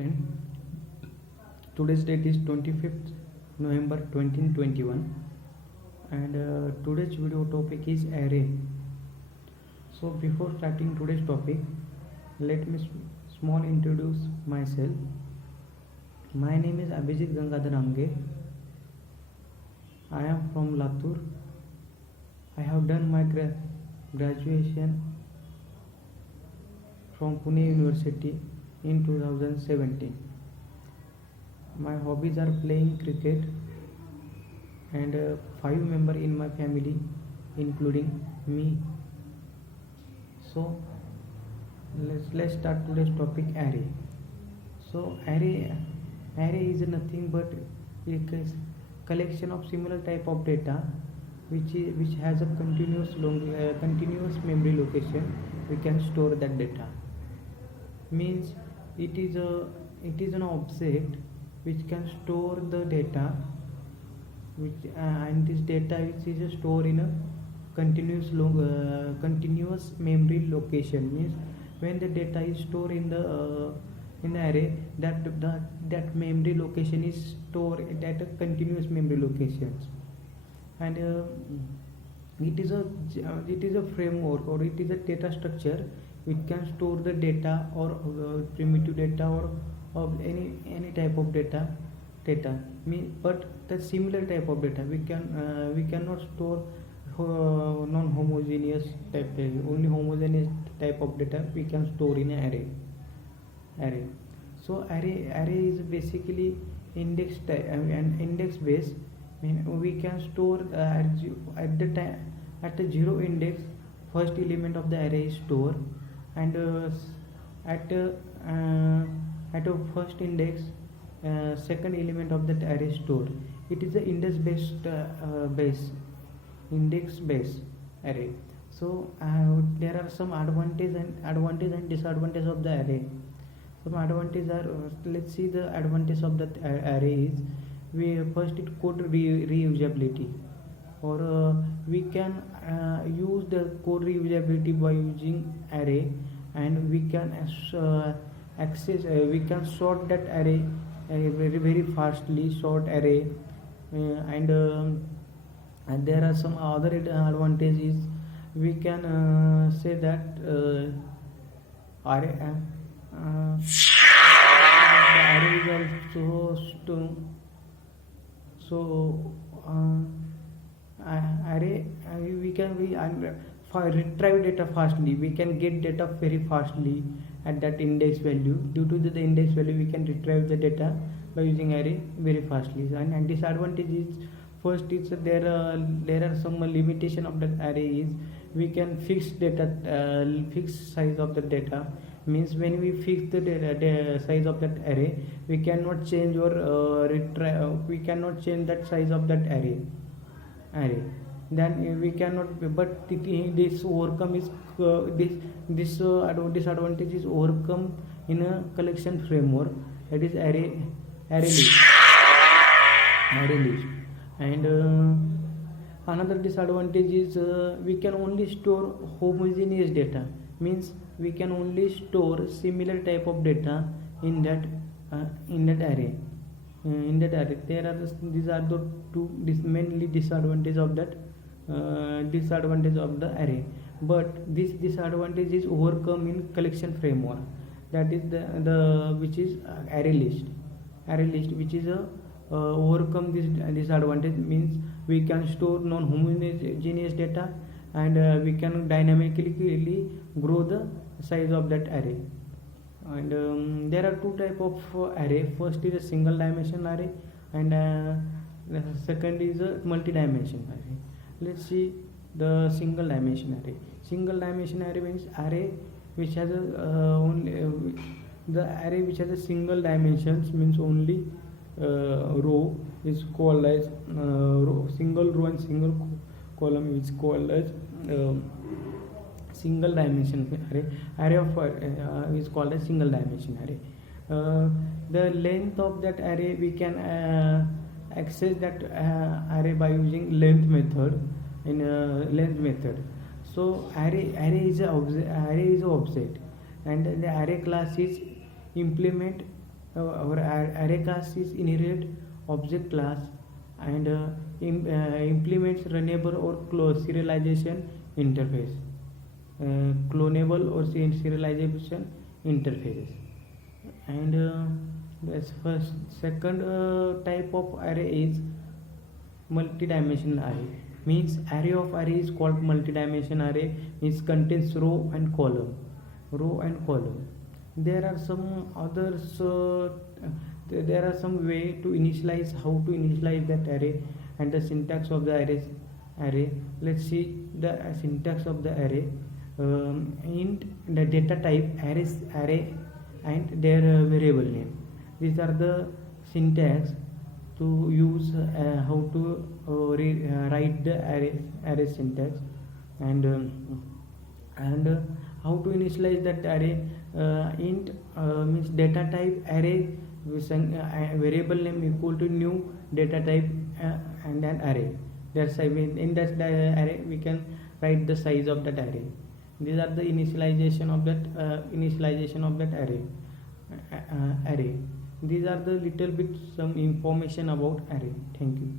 friend. Today's date is 25th November 2021, and today's video topic is array. So before starting today's topic, let me small introduce myself. My name is Abhijit Gangadhar Amge. I am from Latur. I have done my graduation from Pune University in 2017. My hobbies are playing cricket, and 5 members in my family including me. So let's start today's topic, array. So array is nothing but a collection of similar type of data which has a continuous memory location. We can store that data. Means it is an object which can store the data, and this data which is stored in a continuous memory location. Means when the data is stored in the array, that memory location is stored at a continuous memory locations, and it is a framework, or it is a data structure which can store the data, or primitive data, or of any type of data. But the similar type of data we cannot store non-homogeneous type. Only homogeneous type of data we can store in an array. So array is basically index type and index based. We can store at the 0 index, first element of the array is stored, and at a first index, second element of that array stored. It is a index based array. So there are some advantage and disadvantage of the array. Some advantages are, let's see the advantage of that array is, first it code reusability, or we can use the code reusability by using array, and we can we can sort that array very fastly, sort array, and there are some other advantages. We can say that array is also array for retrieve data fastly. We can get data very fastly at that index value. Due to the index value, we can retrieve the data by using array very fastly. And disadvantage is, first is there are some limitation of that array is, we can fix size of the data. Means when we fix the size of that array, we cannot change or we cannot change that size of that array. Then we cannot, but this overcome is this disadvantage is overcome in a collection framework, that is array list. And another disadvantage is we can only store homogeneous data. Means we can only store similar type of data in that array. These are the two mainly disadvantage of that disadvantage of the array. But this disadvantage is overcome in collection framework, that is the which is array list, which is overcome this disadvantage. Means we can store non-homogeneous data, and we can dynamically grow the size of that array. And there are two type of array. First is a single dimension array, and the second is a multi-dimension array. Let's see the single dimension array. Single dimension array means array which has the array which has a single dimensions, means only row is called as single row, and single column is called as single dimension array of is called as single dimension array. The length of that array, we can access that array by using length method. So array is an object, and the array class is implement our array class is inherit object class and implements runnable or serialization interface, clonable or serialization interfaces. And this first second type of array is multi-dimensional array. Means array of array is called multi-dimensional array, means contains row and column. There are some others, there are some way to initialize, how to initialize that array and the syntax of the array. Let's see the syntax of the array. Int the data type array and their variable name. These are the syntax to use, how to write the array syntax. And how to initialize that array. Int means data type array with variable name equal to new data type and an array. That's in that array we can write the size of that array. These are the initialization of that array. These are the little bit some information about array. Thank you.